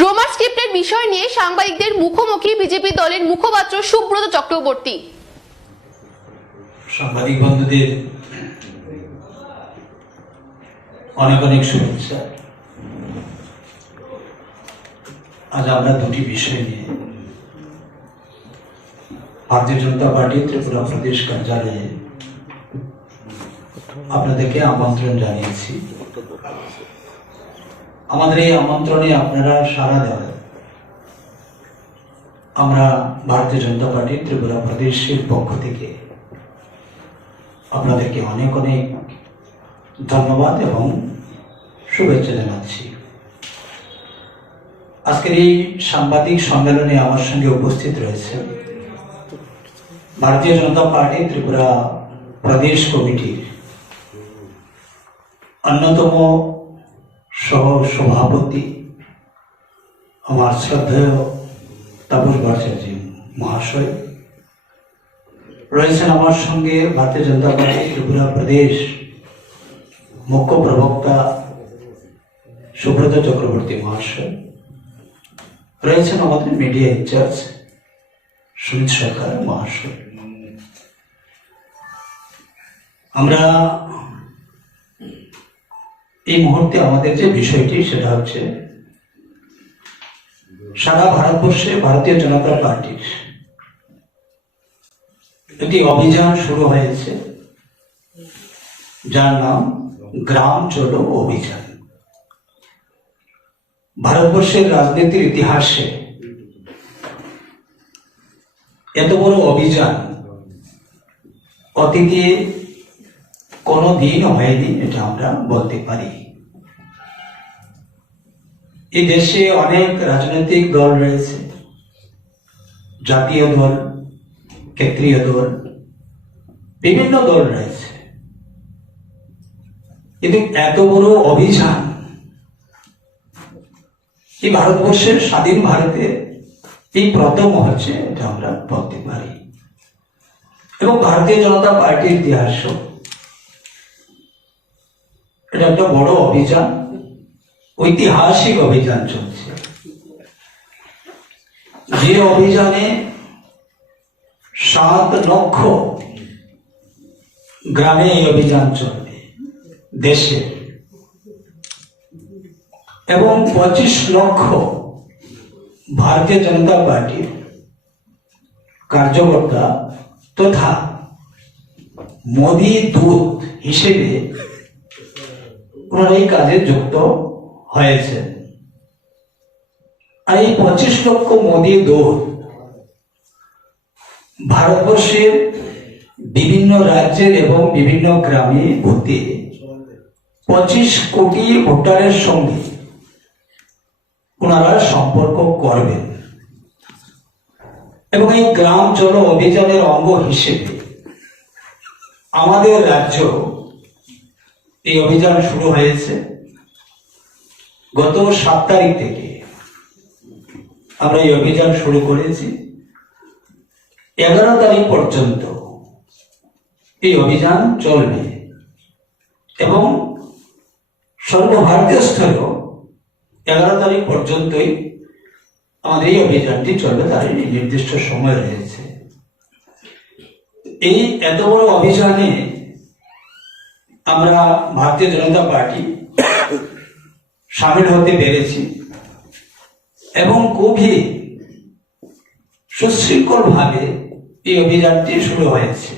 Roman স্ক্রিপ্টের বিষয় নিয়ে সাংবাদিকদের মুখোমুখি বিজেপি দলের মুখপাত্র সুব্রত চক্রবর্তী। সাংবাদিক বন্ধুদের অনেক অনেক শুভেচ্ছা। আজ আমরা দুটি বিষয় নিয়ে ভারতীয় জনতা পার্টি ত্রিপুরা প্রদেশ কার্যালয়ে আপনাদেরকে আমন্ত্রণ জানিয়েছি। আমাদের এই আমন্ত্রণে আপনারা সাড়া দেওয়ায় আমরা ভারতীয় জনতা পার্টি ত্রিপুরা প্রদেশের পক্ষ থেকে আপনাদেরকে অনেক অনেক ধন্যবাদ এবং শুভেচ্ছা জানাচ্ছি। আজকের এই সাংবাদিক সম্মেলনে আমার সঙ্গে উপস্থিত রয়েছে ভারতীয় জনতা পার্টি ত্রিপুরা প্রদেশ কমিটির অন্যতম সহ সভাপতি আমার শ্রদ্ধেয় তাপস ভট্টাচার্য মহাশয় রয়েছেন। আমার সঙ্গে ভারতীয় জনতা পার্টি ত্রিপুরা প্রদেশ মুখ্য প্রবক্তা সুব্রত চক্রবর্তী মহাশয় রয়েছেন। আমাদের মিডিয়া ইনচার্জ সুমিত সরকার মহাশয়। আমরা এই মুহূর্তে আমাদের যে বিষয়টি সেটা হচ্ছে সারা ভারতবর্ষে ভারতীয় জনতা পার্টির একটি অভিযান শুরু হয়েছে যার নাম গ্রাম চলো অভিযান। ভারতবর্ষের রাজনীতির ইতিহাসে এত বড় অভিযান অতীতে কোনো দিন হয়নি, এটা আমরা বলতে পারি। এই দেশে অনেক রাজনৈতিক দল রয়েছে, জাতীয় দল, ক্ষেত্রীয় দল, বিভিন্ন দল রয়েছে, কিন্তু এত বড় অভিযান এই ভারতবর্ষের স্বাধীন ভারতে এই প্রথম হচ্ছে, এটা আমরা বলতে পারি। এবং ভারতীয় জনতা পার্টির ইতিহাস এটা একটা বড় অভিযান, ঐতিহাসিক অভিযান চলছে। যে অভিযানে 7 লক্ষ গ্রামে এই অভিযান চলবে দেশে, এবং 25 লক্ষ ভারতীয় জনতা পার্টির কার্যকর্তা তথা মোদী দূত হিসেবে ওনারা এই কাজে যুক্ত হয়েছে। আর এই 25 লক্ষ মোদী দূত ভারতবর্ষের বিভিন্ন রাজ্যের এবং বিভিন্ন গ্রামে ভর্তি 25 কোটি ভোটারের সঙ্গে ওনারা সম্পর্ক করবেন। এবং এই গ্রাম চলো অভিযানের অঙ্গ হিসেবে আমাদের রাজ্য এই অভিযান শুরু হয়েছে। গত 7 তারিখ থেকে আমরা এই অভিযান শুরু করেছি। 11 তারিখ পর্যন্ত এই অভিযান চলবে এবং সর্বভারতীয় স্তরেও 11 তারিখ পর্যন্তই আমাদের এই অভিযানটি চলবে, তার নির্দিষ্ট সময় রয়েছে। এই এত বড় অভিযানে আমরা ভারতীয় জনতা পার্টি সামিল হতে পেরেছি এবং খুবই সুশৃঙ্খল ভাবে এই অভিযানটি শুরু হয়েছে।